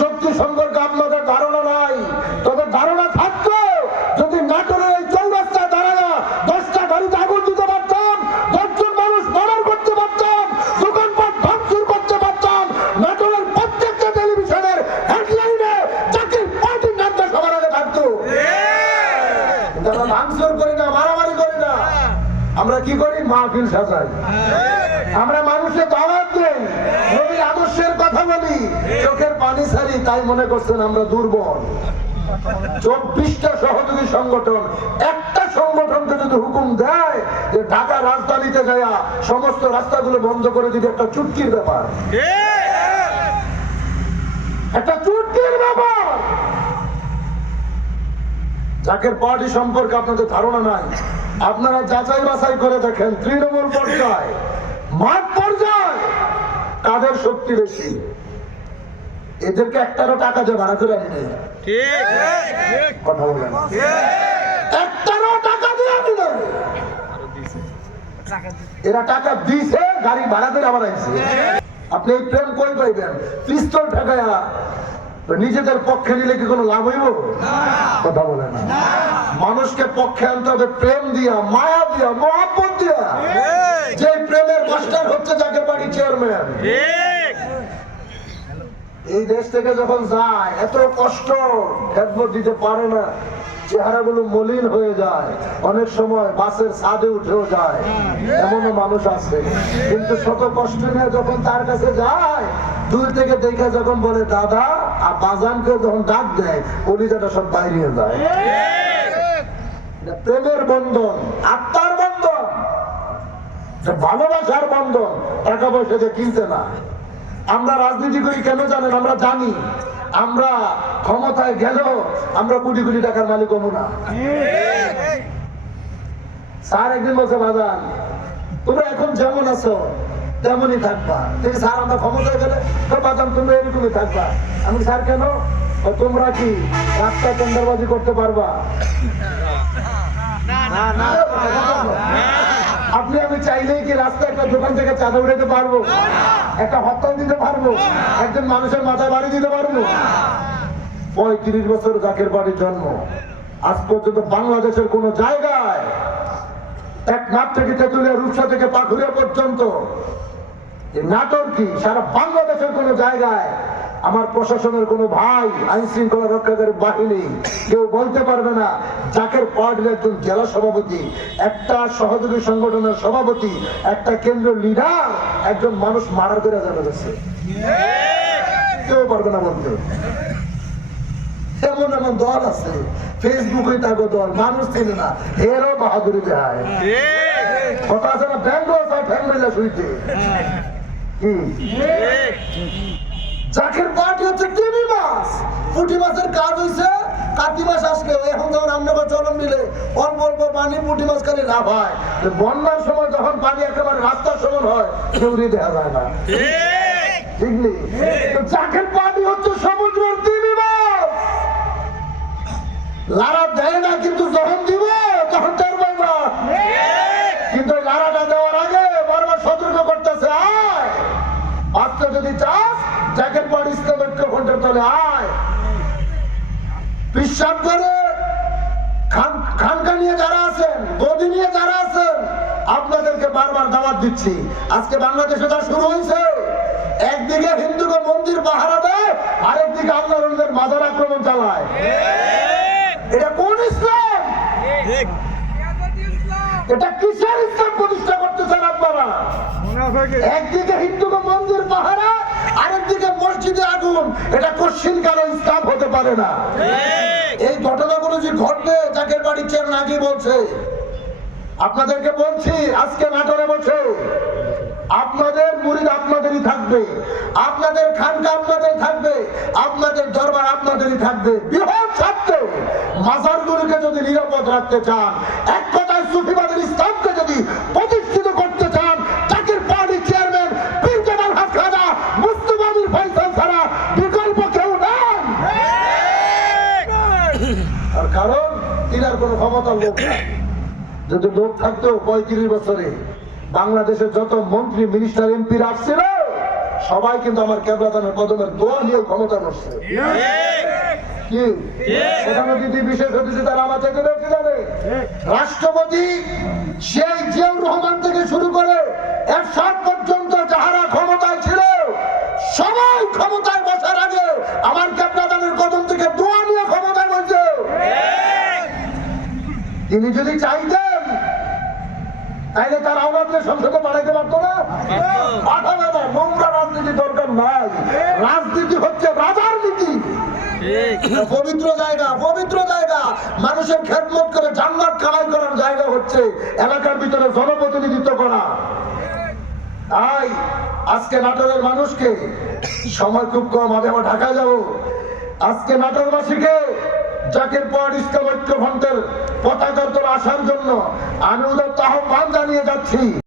শক্তি সম্পর্কে আপনাদের ধারণা নাই। তবে ধারণা থাকতো যদি নাটোরের এই চৌরাস্তায় দাঁড়ানো দশটা গাড়িতে আগুন দিতে পারতাম দশজন মানুষ মার্ডার করতে পারতাম দোকানপাট ভাঙচুর করতে পারতাম নাটোরের প্রত্যেকটা টেলিভিশনের হেডলাইনে চাকরির পার্টির নামটা সবার আগে থাকতো। ভাঙচুর করি না মারামারি করি না। আমরা কি করি? মাহফিল সাজাই। আমরা মানুষের দাওয়াত দেই। আদর্শের কথা বলি, চোখের পানি ছাড়ি, তাই মনে করছেন আমরা দুর্বল। চব্বিশটা সহযোগী সংগঠন, একটা সংগঠনকে যদি হুকুম দেয় যে ঢাকা রাজধানীতে যায় সমস্ত রাস্তাগুলো বন্ধ করে দিবে, একটা চুটকির ব্যাপার। একটা চুটকির ব্যাপার! জাকের পার্টি সম্পর্কে আপনাদের ধারণা নাই, আপনারা যাচাই বাছাই করে দেখেন, তৃণমূল পর্যায়ে মাঠ কাদের শক্তি বেশি। এদেরকে একটারও টাকা যে ভাড়া করে আনি নাই। কথা বলেন একটারও টাকা দিয়ে আনি নাই। এরা টাকা দিছে গাড়ি ভাড়া করে আবার আইছে। আপনি এই প্রেম কই পাইবেন? পিস্তল ঠেকায়া নিজেদের পক্ষে নিলে কি কোনো লাভ হইব? কথা বলে না। মানুষকে পক্ষে আনতে হবে প্রেম দিয়া মায়া দিয়া মহাব্বত দিয়া। যে প্রেমের মাস্টার হচ্ছে যাকে বাড়ি চেয়ারম্যান। এই দেশ থেকে যখন যায় এত কষ্ট খেদমত দিতে পারে না। চেহারাগুলো মলিন হয়ে যায়। অনেক সময় বাসের ছাদে উঠেও যায়। এমনও মানুষ আছে। কিন্তু শত কষ্ট নিয়ে যখন তার কাছে যায় দূর থেকে দেখে যখন বলে দাদা আর বাজানকে যখন ডাক দেয়, কলিজাটা সব বাইরে যায়। প্রেমের বন্ধন, আত্মার বন্ধন। ভালোবাসার বন্ধন, টাকা পয়সা দিয়ে কিনতে না। আমরা রাজনীতি করি কেন জানেন? আমরা জানি। আমরা ক্ষমতায় গেলেও আমরা কোটি কোটি টাকার মালিক হব না। স্যার একদিন বলছে, বাজান, তোমরা এখন যেমন আছো তেমনই থাকবা। ঠিক স্যার আমরা ক্ষমতায় গেলে তো বাজান তোমরা এরকমই থাকবা। আমি স্যার কেন? তোমরা কি রাস্তায় টেন্ডারবাজি করতে পারবা? আপনি আমি চাইলেই কি রাস্তায় একটা দোকান থেকে চাঁদা উঠাতে পারব? একটা হত্যা দিতে পারব? একজন মানুষের মাথায় বাড়ি দিতে পারব? পঁয়ত্রিশ বছর জাকের বাড়ির জন্ম। আজ পর্যন্ত বাংলাদেশের কোন জায়গায় এক নাট থেকে তেতুলিয়া রূপসা থেকে পাখুরিয়া পর্যন্ত এই নাটক কি? সারা বাংলাদেশের কোন জায়গায় আমার প্রশাসনের কোনো ভাই আইন শৃঙ্খলা রক্ষাকারী বাহিনী কেউ বলতে পারবে না জাকের পার্টির একজন জেলা সভাপতি একটা সহযোগী সংগঠনের সভাপতি একটা কেন্দ্র লিডার একজন মানুষ মারা করে যাবে গেছে কেউ পারবে না বলতে। এমন এমন দল আছে ফেসবুকে থাকো দল মানুষ চেনে না এরও বাহাদুরি দেয় কথা আছে না ব্যাংক ফ্যান মিলে শুইতে। চাকের পার্টি হচ্ছে টিভি মাছ। পুঁটি মাছের কাজ হইছে কাতি মাস আসলে এখন যখন রান্নাঘর চরম মিলে অল্প অল্প পানি পুঁটি মাছ খালি লাভ হয়। বন্যার সময় যখন পানি একেবারে রাস্তার সমান হয় কেউরি দেখা যায় না। ঠিক। নেই? চাকের পার্টি হচ্ছে যদি চাস পর ইসলাম ঐক্য তলে আয়। বিশ্বাস করে খানকা নিয়ে যারা আছেন গদি নিয়ে যারা আছেন আপনাদেরকে বারবার দাওয়াত দিচ্ছি। আজকে বাংলাদেশে যা শুরু হয়েছে একদিকে হিন্দুকে মন্দির পাহারা দেয় আরেকদিকে আল্লাহর মাজার আক্রমণ চালায়। এটা কোন ইসলাম? এটা কিসের ইসলাম প্রতিষ্ঠা করতে চান আপনারা? একদিকে হিন্দুকে মন্দির পাহারা আরেকদিকে মসজিদে আগুন এটা কোশ্চিন কেন ইসলাম হতে পারে না। এই ঘটনাগুলো যে ঘটবে যাকে বাড়ি চেয়ার আগে বলছে আপনাদেরকে বলছি আজকে নাটরে বসে আপনাদের মুরিদ আপনাদেরই থাকবে আপনাদের খানকা আপনাদের থাকবে আপনাদের দরবার আপনাদেরই থাকবে। বৃহৎ স্বার্থে মাজারগুলোকে যদি নিরাপদ রাখতে চান এক কথায় সুফিবাদের ইসলামকে যদি প্রতিষ্ঠিত করতে চান চাকির পার্টি চেয়ারম্যান পীর জামাল হক খাজা মুস্তফা আমির ফয়সাল ছাড়া বিকল্প কেউ নেন আর কারণ কোনো ক্ষমতার লোক যদি লোক থাকতো পঁয়ত্রিশ বছরে, বাংলাদেশের যত মন্ত্রী মিনিস্টার আসছিল, সবাই কিন্তু আমার কেবলাদানের কদমের দোয়া নিয়ে ক্ষমতা নষ্ট কি? সেখানে যদি বিশেষ আমার থেকে রাষ্ট্রপতি সেই জিয়াউর রহমান থেকে শুরু করে এরশাদ পর্যন্ত যাহারা ক্ষমতায় ছিল সবাই ক্ষমতায় বসার আগে আমার কেবলাদানের কদম থেকে দোয়া নিয়ে ক্ষমতায় বসছে তিনি যদি চাইতেন তাইলে তার আওয়াজকে সংসদে বাড়াইতে পারতো না। পাঠাবে না নোংরা রাজনীতি দরকার নাই। রাজনীতি হচ্ছে রাজার নীতি। পবিত্র জায়গা পবিত্র জায়গা। মানুষের খেদমত করে জান্নাত কামাই করার জায়গা হচ্ছে এলাকার ভিতরে জনপ্রতিনিধিত্ব করা। তাই আজকে নাটোরের মানুষকে সময় খুব কম আমি আবার ঢাকায় যাব। আজকে নাটোরবাসীকে জাকের পর ইসলাম ঐক্য ফ্রন্টের পতাকার তোর আসার জন্য আমি ওদের আহ্বান জানিয়ে যাচ্ছি।